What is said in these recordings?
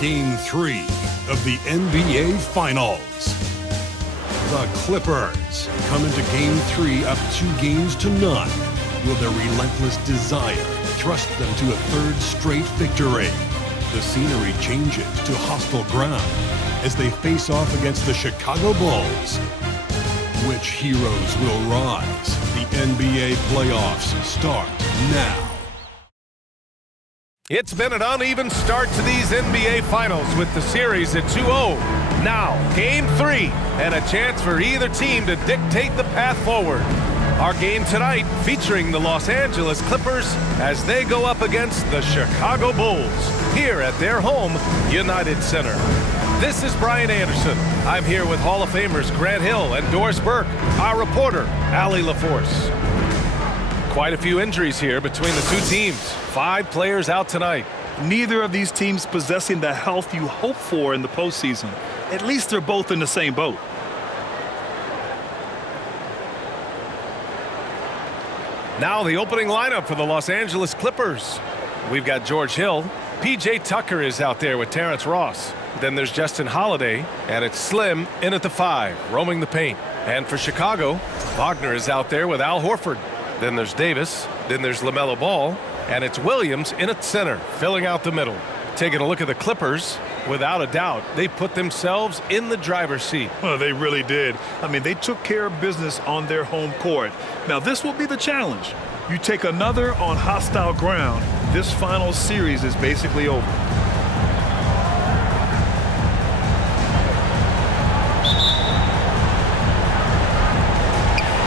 Game 3 of the NBA Finals. The Clippers come into Game 3 up 2-0. Will their relentless desire thrust them to a third straight victory? The scenery changes to hostile ground as they face off against the Chicago Bulls. Which heroes will rise? The NBA playoffs start now. It's been an uneven start to these NBA Finals with the series at 2-0. Now, Game 3, and a chance for either team to dictate the path forward. Our game tonight featuring the Los Angeles Clippers as they go up against the Chicago Bulls here at their home, United Center. This is Brian Anderson. I'm here with Hall of Famers Grant Hill and Doris Burke, our reporter, Allie LaForce. Quite a few injuries here between the two teams. 5 players out tonight. Neither of these teams possessing the health you hope for in the postseason. At least they're both in the same boat. Now the opening lineup for the Los Angeles Clippers. We've got George Hill. P.J. Tucker is out there with Terrence Ross. Then there's Justin Holiday, and it's Slim in at the 5, roaming the paint. And for Chicago, Wagner is out there with Al Horford. Then there's Davis. Then there's LaMelo Ball. And it's Williams in at center, filling out the middle. Taking a look at the Clippers, without a doubt, they put themselves in the driver's seat. Oh, they really did. I mean, they took care of business on their home court. Now, this will be the challenge. You take another on hostile ground, this final series is basically over.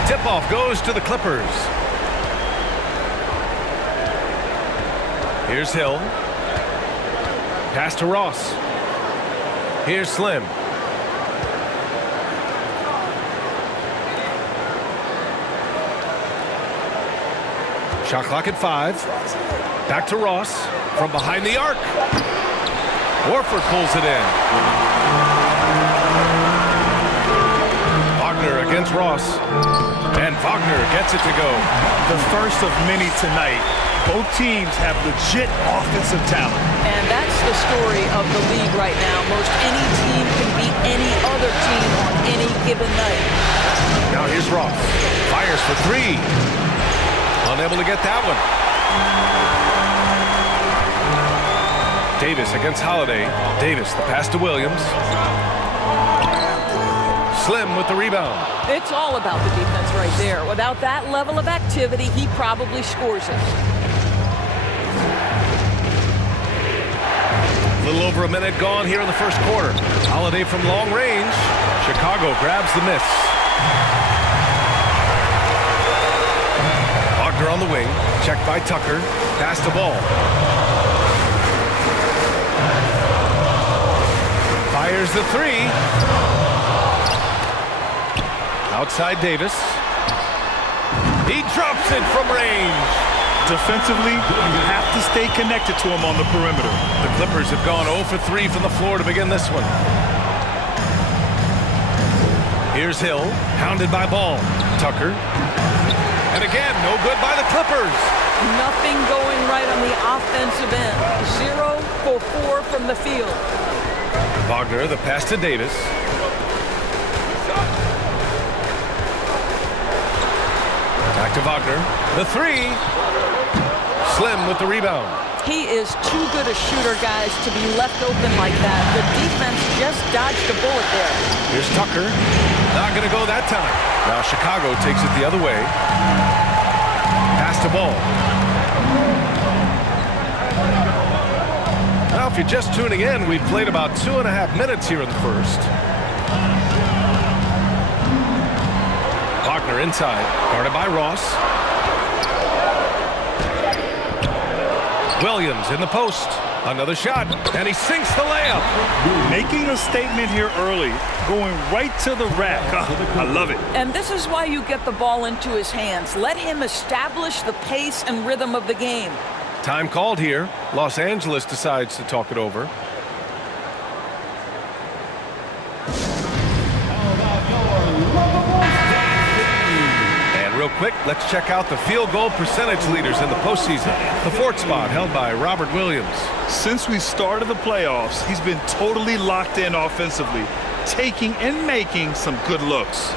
Tip-off goes to the Clippers. Here's Hill. Pass to Ross. Here's Slim. Shot clock at 5. Back to Ross from behind the arc. Horford pulls it in. Wagner against Ross. And Wagner gets it to go. The first of many tonight. Both teams have legit offensive talent. And that's the story of the league right now. Most any team can beat any other team on any given night. Now here's Ross. Fires for 3. Unable to get that one. Davis against Holiday. Davis, the pass to Williams. Slim with the rebound. It's all about the defense right there. Without that level of activity, he probably scores it. A little over a minute gone here in the first quarter. Holiday from long range. Chicago grabs the miss. Wagner on the wing. Checked by Tucker. Pass to Ball. Fires the 3. Outside Davis. He drops it from range. Defensively, you have to stay connected to him on the perimeter. The Clippers have gone 0 for 3 from the floor to begin this one. Here's Hill, hounded by Ball. Tucker. And again, no good by the Clippers. Nothing going right on the offensive end. 0 for 4 from the field. Wagner, the pass to Davis. Back to Wagner. The 3. Slim with the rebound. He is too good a shooter, guys, to be left open like that. The defense just dodged a bullet there. Here's Tucker. Not going to go that time. Now Chicago takes it the other way. Pass to Ball. Now, if you're just tuning in, we've played about 2.5 minutes here in the first. Wagner inside, guarded by Ross. Williams in the post. Another shot, and he sinks the layup. Making a statement here early, going right to the rack. I love it. And this is why you get the ball into his hands. Let him establish the pace and rhythm of the game. Time called here. Los Angeles decides to talk it over. quick, let's check out the field goal percentage leaders in the postseason. The fourth spot held by Robert Williams. Since we started the playoffs, he's been totally locked in offensively, taking and making some good looks.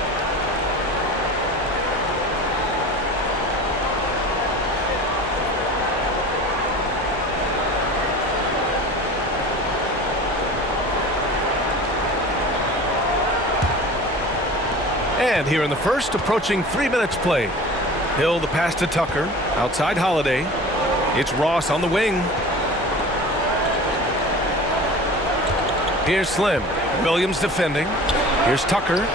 And here in the first, approaching 3 minutes play. Hill the pass to Tucker, outside Holiday. It's Ross on the wing. Here's Slim. Williams defending. Here's Tucker.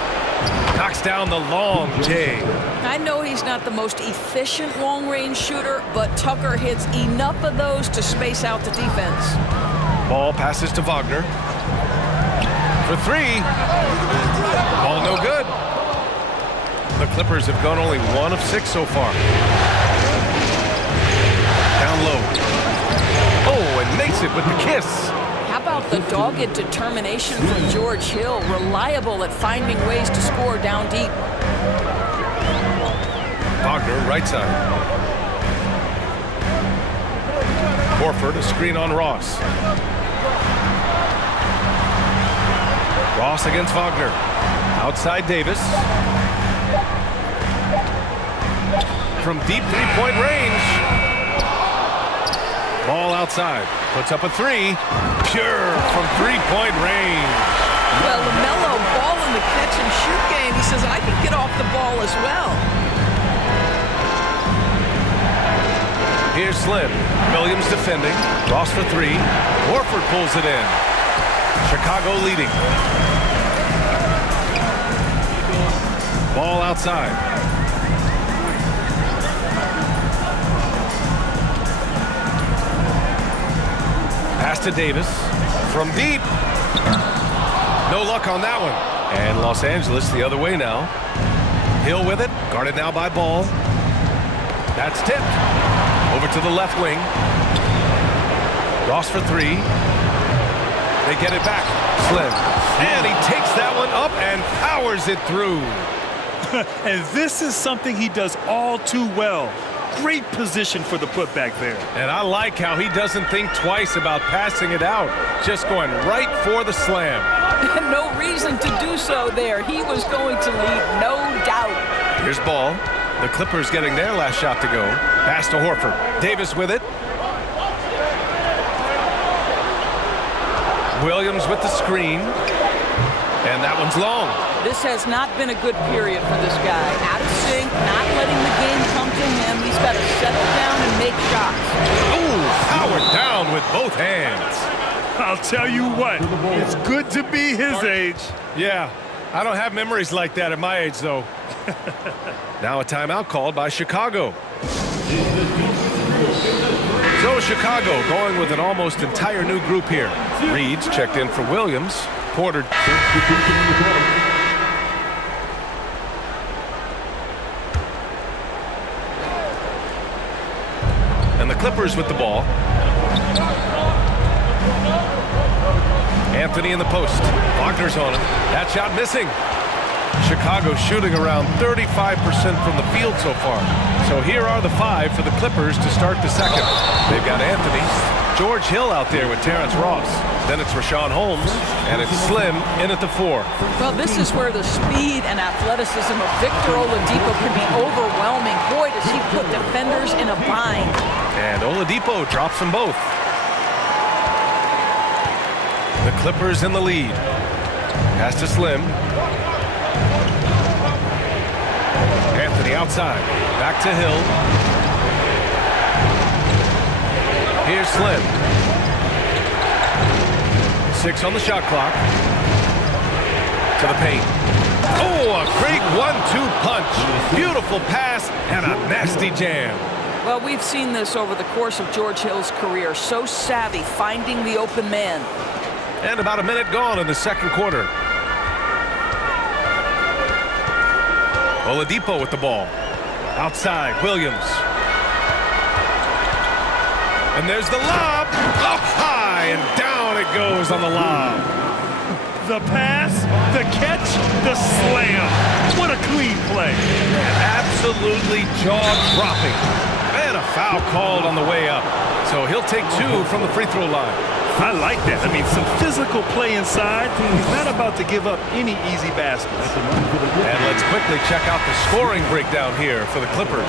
Knocks down the long J. I know he's not the most efficient long-range shooter, but Tucker hits enough of those to space out the defense. Ball passes to Wagner. For three. Ball no good. The Clippers have gone only 1 of 6 so far. Down low. Oh, and makes it with the kiss. How about the dogged determination from George Hill, reliable at finding ways to score down deep. Wagner, right side. Horford, a screen on Ross. Ross against Wagner. Outside Davis. From deep three-point range. Ball outside. Puts up a three. Pure from three-point range. Well, LaMelo, ball in the catch-and-shoot game. He says, I can get off the ball as well. Here's Slim. Williams defending. Ross for three. Horford pulls it in. Chicago leading. Ball outside. Pass to Davis. From deep. No luck on that one. And Los Angeles the other way now. Hill with it. Guarded now by Ball. That's tipped. Over to the left wing. Ross for three. They get it back. Slim. And he takes that one up and powers it through. And this is something he does all too well. Great position for the putback there. And I like how he doesn't think twice about passing it out. Just going right for the slam. No reason to do so there. He was going to lead, no doubt. Here's Ball. The Clippers getting their last shot to go. Pass to Horford. Davis with it. Williams with the screen. And that one's long. This has not been a good period for this guy. Out of sync, not letting the game come to him. He's got to settle down and make shots. Ooh, powered down with both hands. I'll tell you what, it's good to be his age. Yeah, I don't have memories like that at my age, though. Now a timeout called by Chicago. So Chicago going with an almost entire new group here. Reed's checked in for Williams. Porter. And the Clippers with the ball. Anthony in the post. Wagner's on him. That shot missing. Chicago shooting around 35% from the field so far. So here are the 5 for the Clippers to start the second. They've got Anthony. George Hill out there with Terrence Ross. Then it's Rashawn Holmes. And it's Slim in at the 4. Well, this is where the speed and athleticism of Victor Oladipo can be overwhelming. Boy, does he put defenders in a bind. And Oladipo drops them both. The Clippers in the lead. Pass to Slim. Anthony outside. Back to Hill. Here's Slim. 6 on the shot clock. To the paint. Oh, a great 1-2 punch. Beautiful pass and a nasty jam. Well, we've seen this over the course of George Hill's career. So savvy, finding the open man. And about a minute gone in the second quarter. Oladipo with the ball. Outside, Williams. And there's the lob. Up high and down it goes on the lob. The pass The catch, the slam. What a clean play. Absolutely jaw-dropping. And a foul called on the way up. So he'll take 2 from the free throw line. I like that. I mean, some physical play inside. He's not about to give up any easy baskets. And let's quickly check out the scoring breakdown here for the Clippers.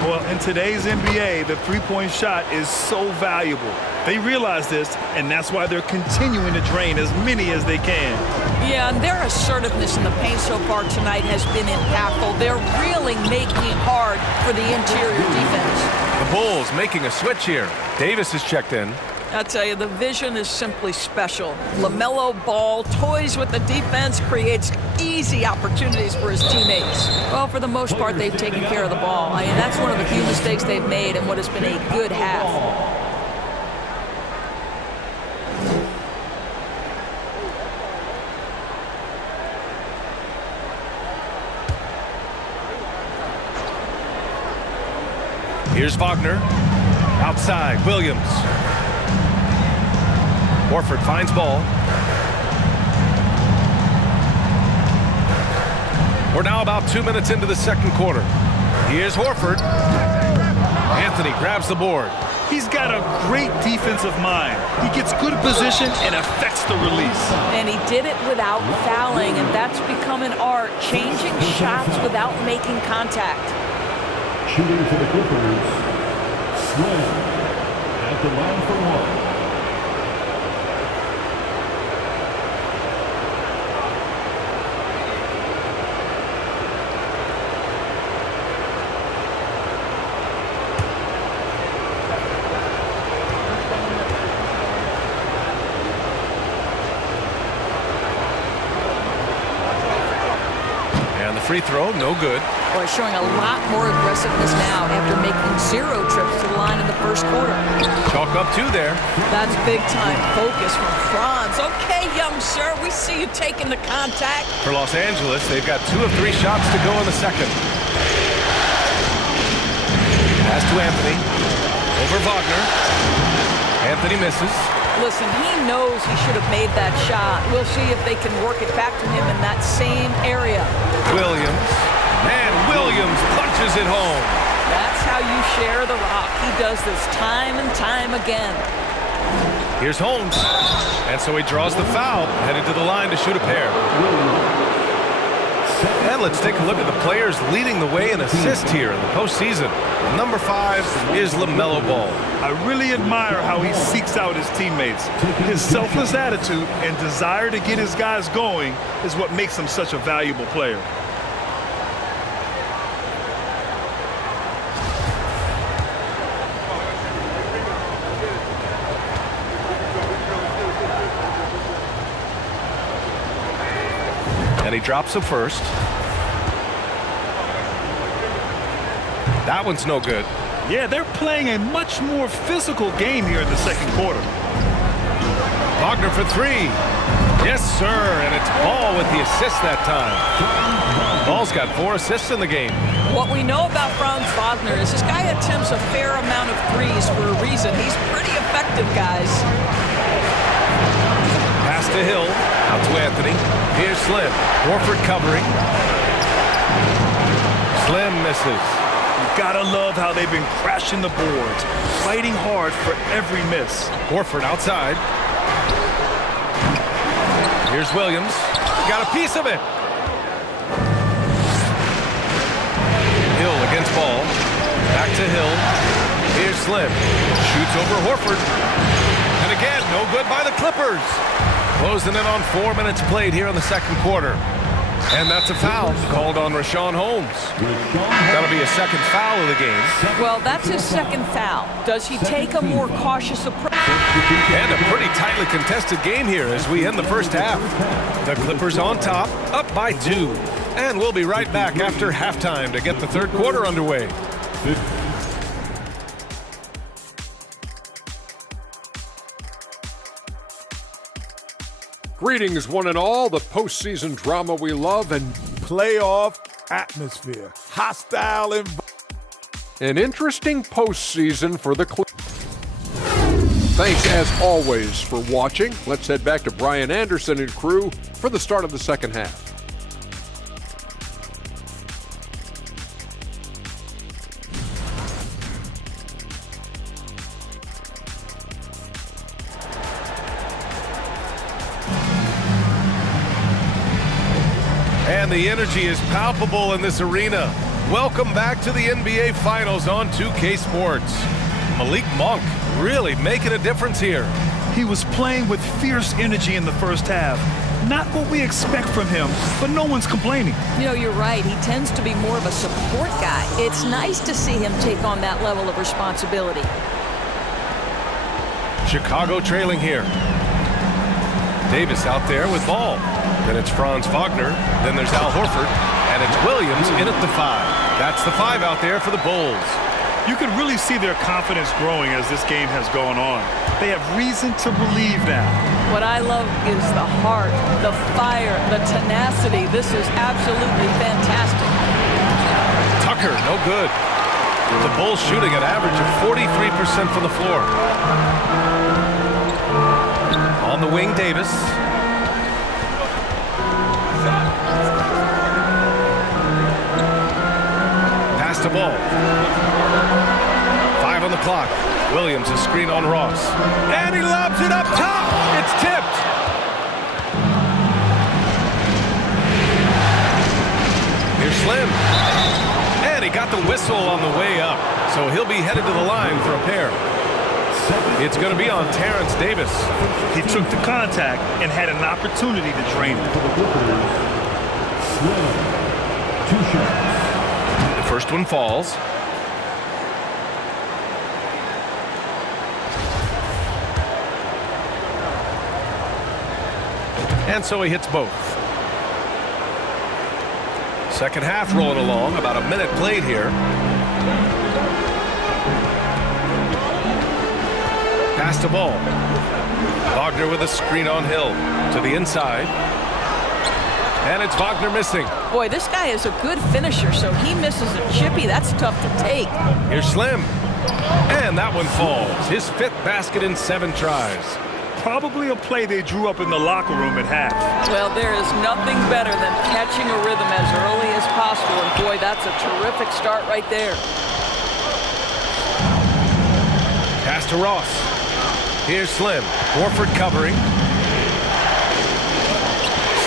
Well, in today's NBA, the three-point shot is so valuable. They realize this, and that's why they're continuing to drain as many as they can. Yeah, and their assertiveness in the paint so far tonight has been impactful. They're really making it hard for the interior defense. The Bulls making a switch here. Davis is checked in. I tell you, the vision is simply special. LaMelo Ball toys with the defense, creates easy opportunities for his teammates. Well, for the most part, they've taken care of the ball. I mean, that's one of the few mistakes they've made in what has been a good half. Here's Wagner. Outside, Williams. Horford finds ball. We're now about 2 minutes into the second quarter. Here's Horford. Anthony grabs the board. He's got a great defensive mind. He gets good position and affects the release. And he did it without fouling, and that's become an art, changing shots without making contact. Shooting for the Clippers, Slim at the line for 1. And the free throw, no good. Boy, showing a lot more aggressiveness now after making 0 trips to the line in the first quarter. Chalk up 2 there. That's big-time focus from Franz. Okay, young sir, we see you taking the contact. For Los Angeles, they've got 2 of 3 shots to go in the second. Pass to Anthony. Over Wagner. Anthony misses. Listen, he knows he should have made that shot. We'll see if they can work it back to him in that same area. Williams. And Williams punches it home. That's how you share the rock. He does this time and time again. Here's Holmes. And so he draws the foul, headed to the line to shoot a pair. And let's take a look at the players leading the way in assists here in the postseason. Number 5 is LaMelo Ball. I really admire how he seeks out his teammates. His selfless attitude and desire to get his guys going is what makes him such a valuable player. And he drops him first. That one's no good. Yeah, they're playing a much more physical game here in the second quarter. Wagner for 3. Yes, sir, and it's Ball with the assist that time. Ball's got 4 assists in the game. What we know about Franz Wagner is this guy attempts a fair amount of threes for a reason. He's pretty effective, guys. Pass to Hill. Out to Anthony. Here's Slim. Horford covering. Slim misses. You've got to love how they've been crashing the boards, fighting hard for every miss. Horford outside. Here's Williams. Got a piece of it. Hill against Ball. Back to Hill. Here's Slim. Shoots over Horford. And again, no good by the Clippers. Closing in on 4 minutes played here in the second quarter. And that's a foul called on Richaun Holmes. That'll be a second foul of the game. Well, that's his second foul. Does he take a more cautious approach? And a pretty tightly contested game here as we end the first half. The Clippers on top, up by 2. And we'll be right back after halftime to get the third quarter underway. Greetings, one and all. The postseason drama we love and playoff atmosphere. Hostile environment. An interesting postseason for the Clippers. Thanks as always for watching. Let's head back to Brian Anderson and crew for the start of the second half. And the energy is palpable in this arena. Welcome back to the NBA Finals on 2K Sports. Malik Monk really making a difference here. He was playing with fierce energy in the first half. Not what we expect from him, but no one's complaining. You know, you're right. He tends to be more of a support guy. It's nice to see him take on that level of responsibility. Chicago trailing here. Davis out there with ball. Then it's Franz Wagner. Then there's Al Horford. And it's Williams in at the 5. That's the 5 out there for the Bulls. You can really see their confidence growing as this game has gone on. They have reason to believe now. What I love is the heart, the fire, the tenacity. This is absolutely fantastic. Tucker, no good. The Bulls shooting an average of 43% from the floor. On the wing, Davis. Pass the ball. 5 on the clock. Williams a screen on Ross. And he lobs it up top. It's tipped. Here's Slim. And he got the whistle on the way up. So he'll be headed to the line for a pair. It's going to be on Terrence Davis. He took the contact and had an opportunity to drain it. Slim, 2 shots. The first one falls. And so he hits both. Second half rolling along, about a minute played here. Pass the ball. Wagner with a screen on Hill to the inside. And it's Wagner missing. Boy, this guy is a good finisher, so he misses a chippy. That's tough to take. Here's Slim. And that one falls. His 5th basket in 7 tries. Probably a play they drew up in the locker room at half. Well, there is nothing better than catching a rhythm as early as possible. And boy, that's a terrific start right there. Pass to Ross. Here's Slim. Horford covering.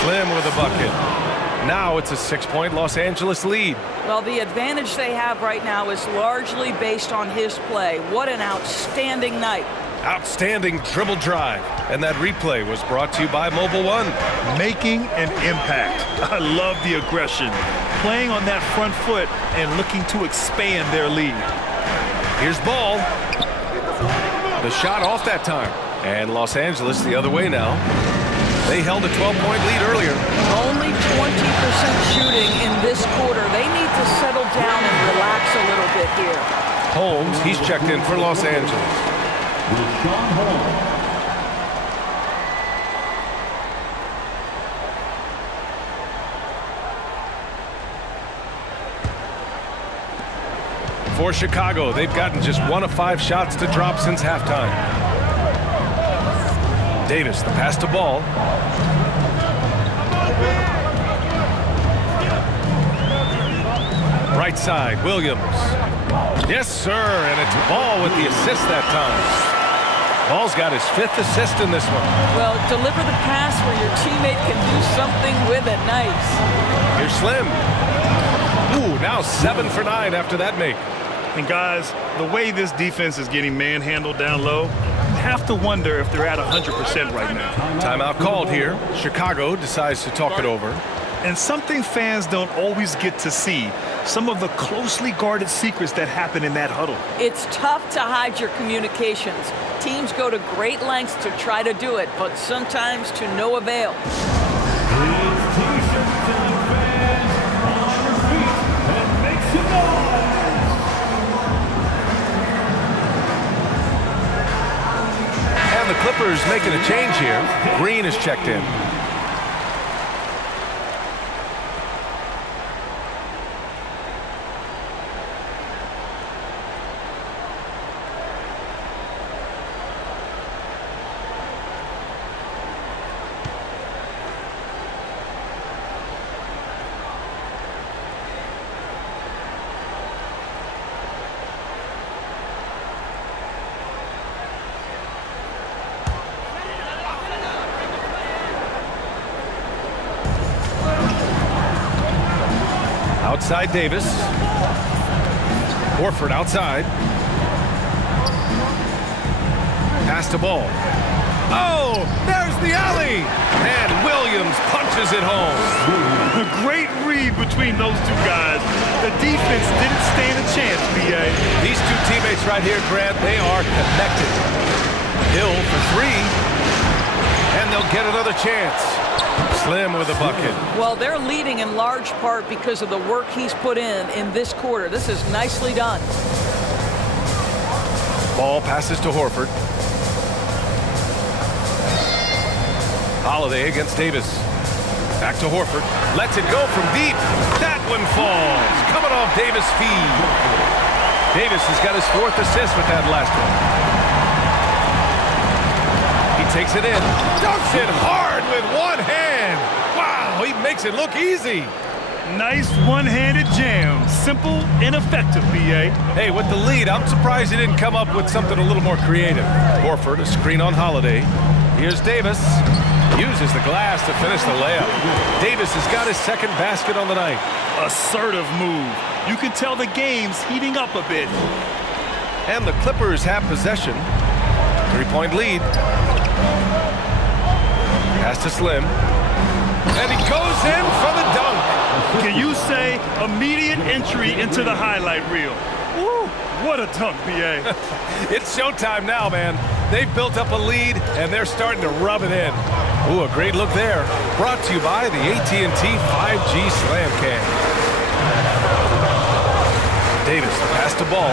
Slim with a bucket. Now it's a 6-point Los Angeles lead. Well, the advantage they have right now is largely based on his play. What an outstanding night. Outstanding dribble drive. And that replay was brought to you by Mobile One. Making an impact. I love the aggression. Playing on that front foot and looking to expand their lead. Here's Ball. The shot off that time. And Los Angeles the other way now. They held a 12-point lead earlier. Only 20% shooting in this quarter. They need to settle down and relax a little bit here. Holmes, he's checked in for Los Angeles. Sean Holmes. For Chicago, they've gotten just 1 of 5 shots to drop since halftime. Davis, the pass to Ball. Right side, Williams. Yes, sir, and it's Ball with the assist that time. Ball's got his 5th assist in this one. Well, deliver the pass where your teammate can do something with it. Nice. Here's Slim. Ooh, now 7 for 9 after that make. And guys, the way this defense is getting manhandled down low, you have to wonder if they're at 100% right now. Timeout called here. Chicago decides to talk it over. And something fans don't always get to see, some of the closely guarded secrets that happen in that huddle. It's tough to hide your communications. Teams go to great lengths to try to do it, but sometimes to no avail. And the Clippers making a change here. Green is checked in. outside Davis. Horford outside. Pass to Ball. Oh, there's the alley. And Williams punches it home. A great read between those two guys. The defense didn't stand a chance, B.A. These two teammates right here, Grant, they are connected. Hill for three. And they'll get another chance. Slim with a bucket. Well, they're leading in large part because of the work he's put in this quarter. This is nicely done. Ball passes to Horford. Holiday against Davis. Back to Horford. Lets it go from deep. That one falls. Coming off Davis' feed. Davis has got his 4th assist with that last one. He takes it in. Dunks it hard with one hand. Wow, he makes it look easy. Nice one-handed jam. Simple and effective, B.A. Hey, with the lead, I'm surprised he didn't come up with something a little more creative. Horford, a screen on Holiday. Here's Davis. Uses the glass to finish the layup. Davis has got his 2nd basket on the night. Assertive move. You can tell the game's heating up a bit. And the Clippers have possession. 3-point lead. Pass to Slim. And he goes in for the dunk. Can you say immediate entry into the highlight reel? Woo, what a dunk, B.A. It's showtime now, man. They've built up a lead, and they're starting to rub it in. Ooh, a great look there. Brought to you by the AT&T 5G Slam Cam. Davis, the pass to Ball.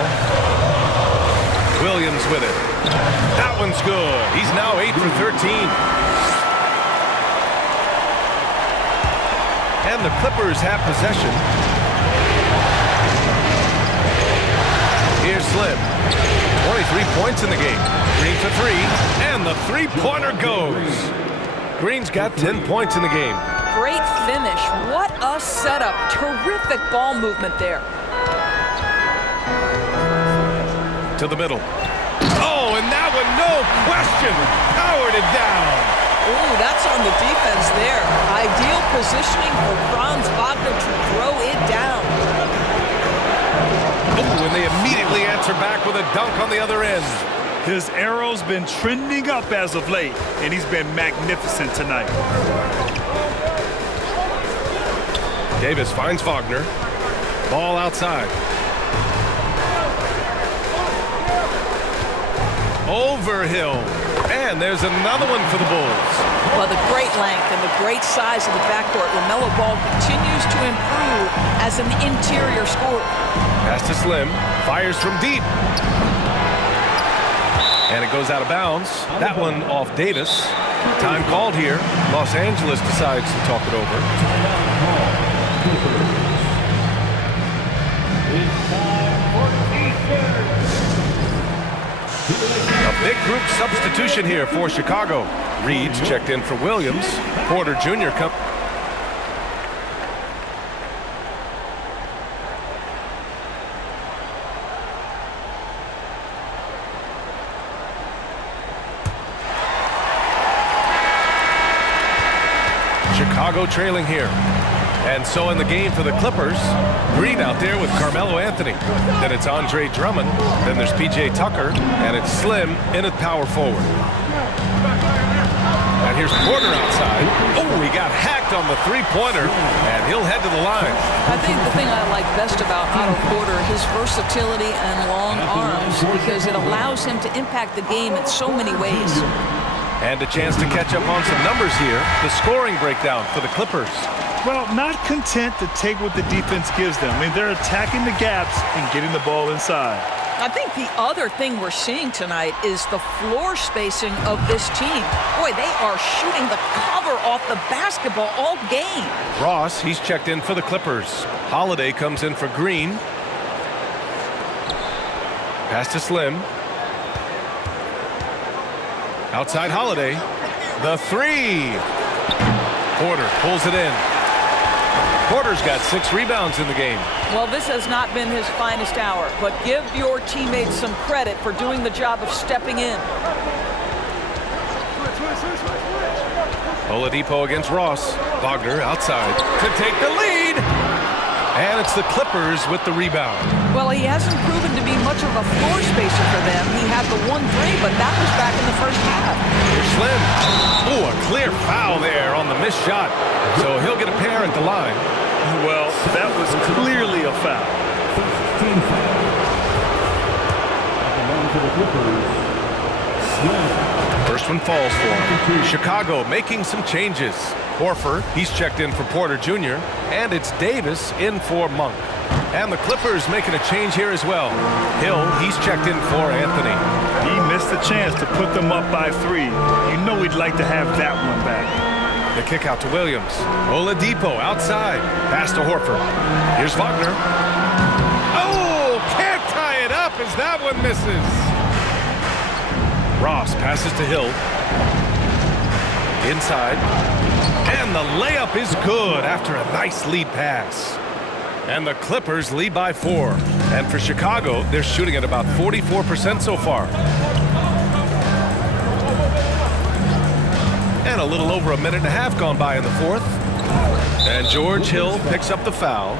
Williams with it. That one's good. He's now 8 for 13. And the Clippers have possession. Here's Slim. 23 points in the game. Green for 3. And the three-pointer goes. Green's got 10 points in the game. Great finish. What a setup. Terrific ball movement there. To the middle. Oh, and that one, no question, powered it down. Ooh, that's on the defense there. Ideal positioning for Franz Wagner to throw it down. Oh, and they immediately answer back with a dunk on the other end. His arrow's been trending up as of late, and he's been magnificent tonight. Davis finds Wagner. Ball outside. Over Hill. And there's another one for the Bulls. Well, the great length and the great size of the backcourt. LaMelo Ball continues to improve as an interior scorer. Pass to Slim. Fires from deep. And it goes out of bounds. That one off Davis. Time called here. Los Angeles decides to talk it over. A big group substitution here for Chicago. Reed's checked in for Williams. Porter Jr. comes. Chicago trailing here. And so in the game for the Clippers, Green out there with Carmelo Anthony. Then it's Andre Drummond. Then there's P.J. Tucker. And it's Slim in at power forward. And here's Porter outside. Oh, he got hacked on the three-pointer. And he'll head to the line. I think the thing I like best about Otto Porter, his versatility and long arms, because it allows him to impact the game in so many ways. And a chance to catch up on some numbers here. The scoring breakdown for the Clippers. Well, not content to take what the defense gives them. I mean, they're attacking the gaps and getting the ball inside. I think the other thing we're seeing tonight is the floor spacing of this team. Boy, they are shooting the cover off the basketball all game. Ross, he's checked in for the Clippers. Holiday comes in for Green. Pass to Slim. Outside Holiday. The three. Porter pulls it in. Porter's got 6 rebounds in the game. Well, this has not been his finest hour, but give your teammates some credit for doing the job of stepping in. Oladipo against Ross. Wagner outside to take the lead. And it's the Clippers with the rebound. Well, he hasn't proven to be much of a floor spacer for them. He had the 1-3, but that was back in the first half. Here's Slim. Ooh, a clear foul there on the missed shot. So he'll get a pair at the line. Well, that was clearly a foul. Team foul. At the line for the Clippers, Slim. First one falls for him. Chicago making some changes. Horford, he's checked in for Porter Jr., and it's Davis in for Monk. And the Clippers making a change here as well. Hill, he's checked in for Anthony. He missed the chance to put them up by 3. You know he'd like to have that one back. The kick out to Williams. Oladipo outside. Pass to Horford. Here's Wagner. Oh, can't tie it up as that one misses. Ross passes to Hill. Inside. And the layup is good after a nice lead pass. And the Clippers lead by 4. And for Chicago, they're shooting at about 44% so far. And a little over a minute and a half gone by in the 4th. And George Hill picks up the foul.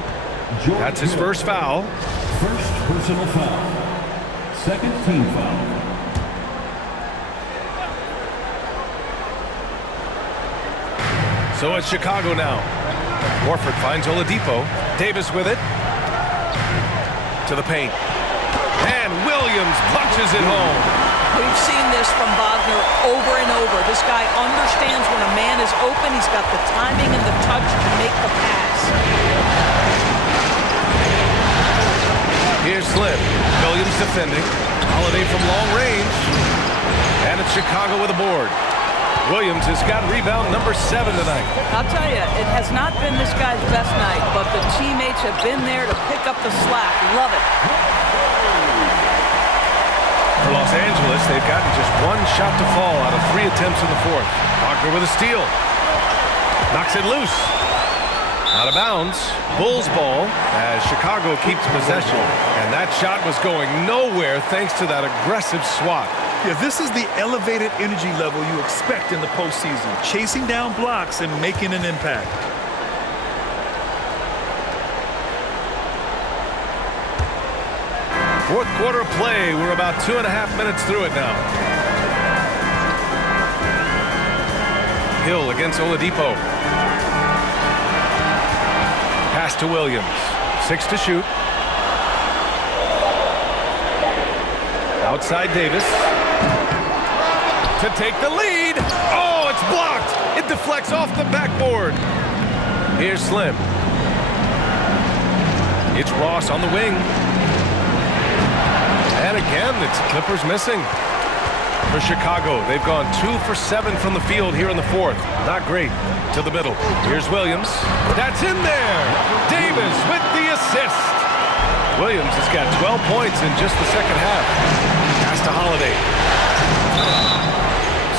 That's his first foul. First personal foul. Second team foul. So it's Chicago now. Horford finds Oladipo. Davis with it. To the paint. And Williams punches it home. We've seen this from Wagner over and over. This guy understands when a man is open. He's got the timing and the touch to make the pass. Here's Slim. Williams defending. Holiday from long range. And it's Chicago with a board. Williams has got rebound number 7 tonight. I'll tell you, it has not been this guy's best night, but the teammates have been there to pick up the slack. Love it. For Los Angeles, they've gotten just 1 shot to fall out of 3 attempts in the 4th. Wagner with a steal. Knocks it loose. Out of bounds. Bulls ball as Chicago keeps possession. And that shot was going nowhere thanks to that aggressive swat. Yeah, this is the elevated energy level you expect in the postseason. Chasing down blocks and making an impact. Fourth quarter of play. We're about 2.5 minutes through it now. Hill against Oladipo. Pass to Williams. 6 to shoot. Outside Davis. To take the lead. Oh, it's blocked. It deflects off the backboard. Here's Slim. It's Ross on the wing. And again, it's Clippers missing. For Chicago, they've gone 2 for 7 from the field here in the 4th. Not great. To the middle. Here's Williams. That's in there. Davis with the assist. Williams has got 12 points in just the second half. Pass to Holiday.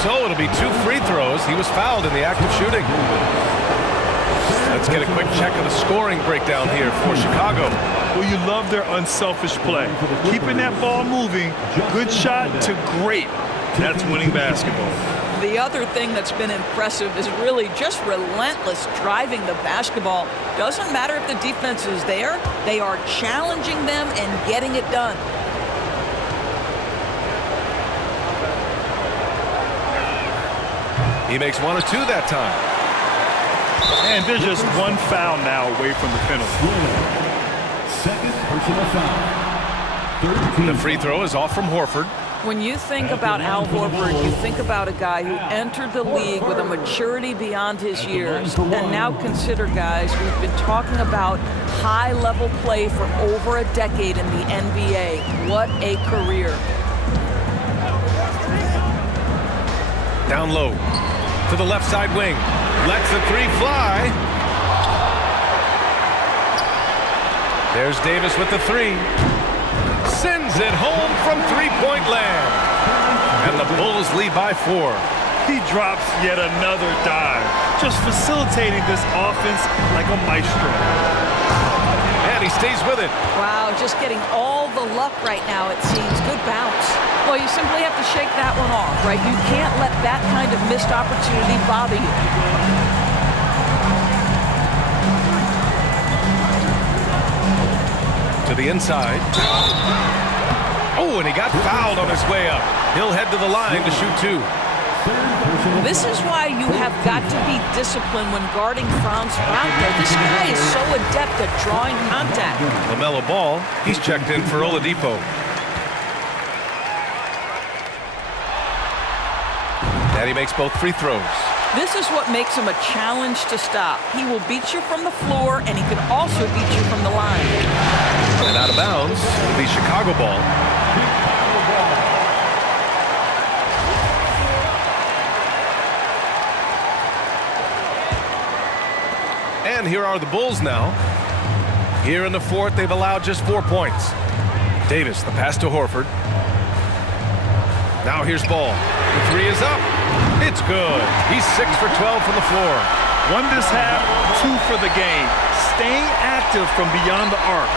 So it'll be 2 free throws. He was fouled in the act of shooting. Let's get a quick check of the scoring breakdown here for Chicago. Well, you love their unselfish play. Keeping that ball moving, good shot to great. That's winning basketball. The other thing that's been impressive is really just relentless driving the basketball. Doesn't matter if the defense is there, they are challenging them and getting it done. He makes 1 or 2 that time. And there's just 1 foul now away from the penalty. Second personal foul. Third team The free throw is off from Horford. When you think about Al Horford, you think about a guy who entered the league with a maturity beyond his years. And now consider, guys, we've been talking about high-level play for over a decade in the NBA. What a career. Down low to the left side wing. Lets the 3 fly. There's Davis with the 3. Sends it home from 3-point land. And the Bulls lead by 4. He drops yet another dive, just facilitating this offense like a maestro. And he stays with it. Wow, just getting all the luck right now, it seems. Good bounce. Well, you simply have to shake that one off, right? You can't let that kind of missed opportunity bother you. the inside. Oh, and he got fouled on his way up. He'll head to the line to shoot 2. This is why you have got to be disciplined when guarding Franz Wagner. This guy is so adept at drawing contact. LaMelo Ball, he's checked in for Oladipo. And he makes both free throws. This is what makes him a challenge to stop. He will beat you from the floor, and he can also beat you from the line. And out of bounds, it'll be Chicago ball. And here are the Bulls now. Here in the fourth, they've allowed just 4 points. Davis, the pass to Horford. Now here's Ball. The three is up. It's good. He's 6 for 12 from the floor. 1 this half, 2 for the game. Staying active from beyond the arc.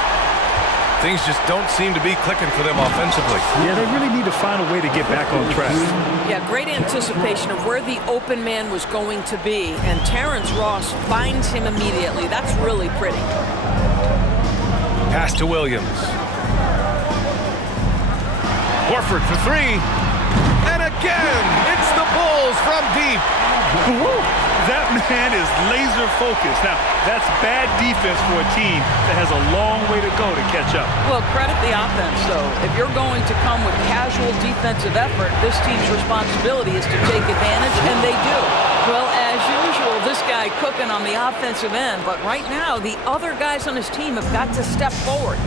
Things just don't seem to be clicking for them offensively. Yeah, they really need to find a way to get back on track. Yeah, great anticipation of where the open man was going to be, and Terrence Ross finds him immediately. That's really pretty. Pass to Williams. Horford for 3. And again, it's the Bulls from deep. That man is laser focused. Now, that's bad defense for a team that has a long way to go to catch up. Well, credit the offense, though. If you're going to come with casual defensive effort, this team's responsibility is to take advantage, and they do. Well, as usual, this guy cooking on the offensive end, but right now, the other guys on his team have got to step forward.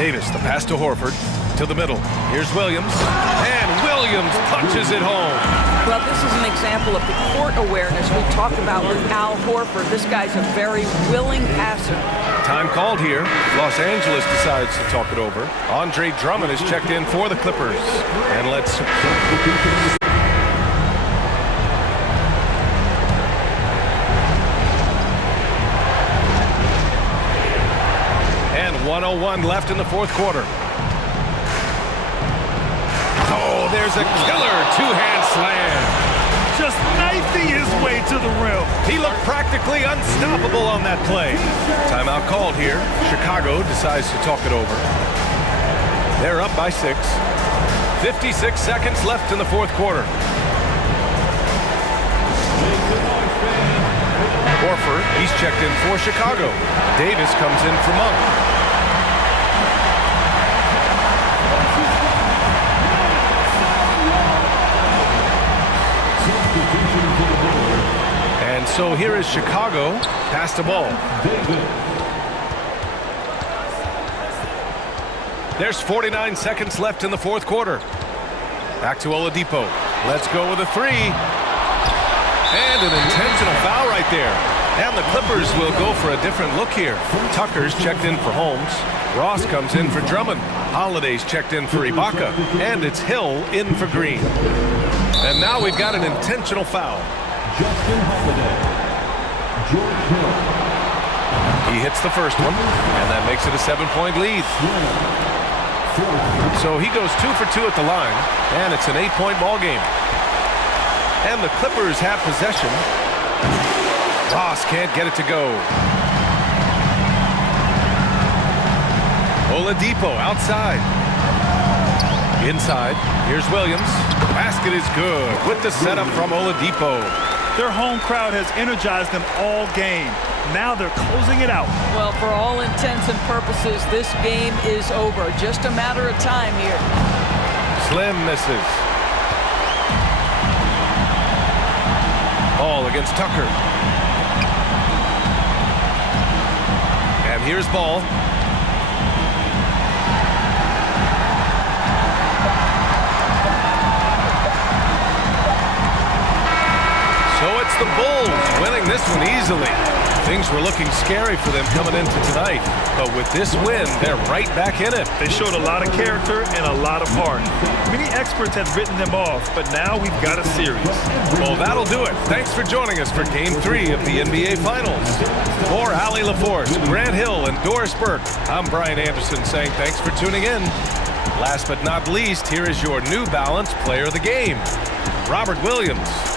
Davis, the pass to Horford. To the middle. Here's Williams. And Williams punches it home. Well, this is an example of the court awareness we talked about with Al Horford. This guy's a very willing passer. Time called here. Los Angeles decides to talk it over. Andre Drummond is checked in for the Clippers. And let's... And 1:01 left in the fourth quarter. Oh, there's a killer two-hand slam. Just knifing his way to the rim. He looked practically unstoppable on that play. Timeout called here. Chicago decides to talk it over. They're up by 6. 56 seconds left in the fourth quarter. Horford, he's checked in for Chicago. Davis comes in for Monk. And so here is Chicago. Pass the ball. There's 49 seconds left in the fourth quarter. Back to Oladipo. Let's go with a 3. And an intentional foul right there. And the Clippers will go for a different look here. Tucker's checked in for Holmes. Ross comes in for Drummond. Holiday's checked in for Ibaka. And it's Hill in for Green. And now we've got an intentional foul. Justin Holiday. George Hill. He hits the first one, and that makes it a 7-point lead. So he goes 2 for 2 at the line, and it's an 8-point ball game. And the Clippers have possession. Ross can't get it to go. Oladipo outside. Inside, here's Williams. Basket is good with the setup from Oladipo. Their home crowd has energized them all game. Now they're closing it out. Well, for all intents and purposes, this game is over. Just a matter of time here. Slim misses. Ball against Tucker. And here's Ball. So it's the Bulls winning this one easily. Things were looking scary for them coming into tonight, but with this win, they're right back in it. They showed a lot of character and a lot of heart. Many experts have written them off, but now we've got a series. Well, that'll do it. Thanks for joining us for Game 3 of the NBA Finals. For Allie LaForce, Grant Hill, and Doris Burke, I'm Brian Anderson saying thanks for tuning in. Last but not least, here is your New Balance Player of the Game, Robert Williams.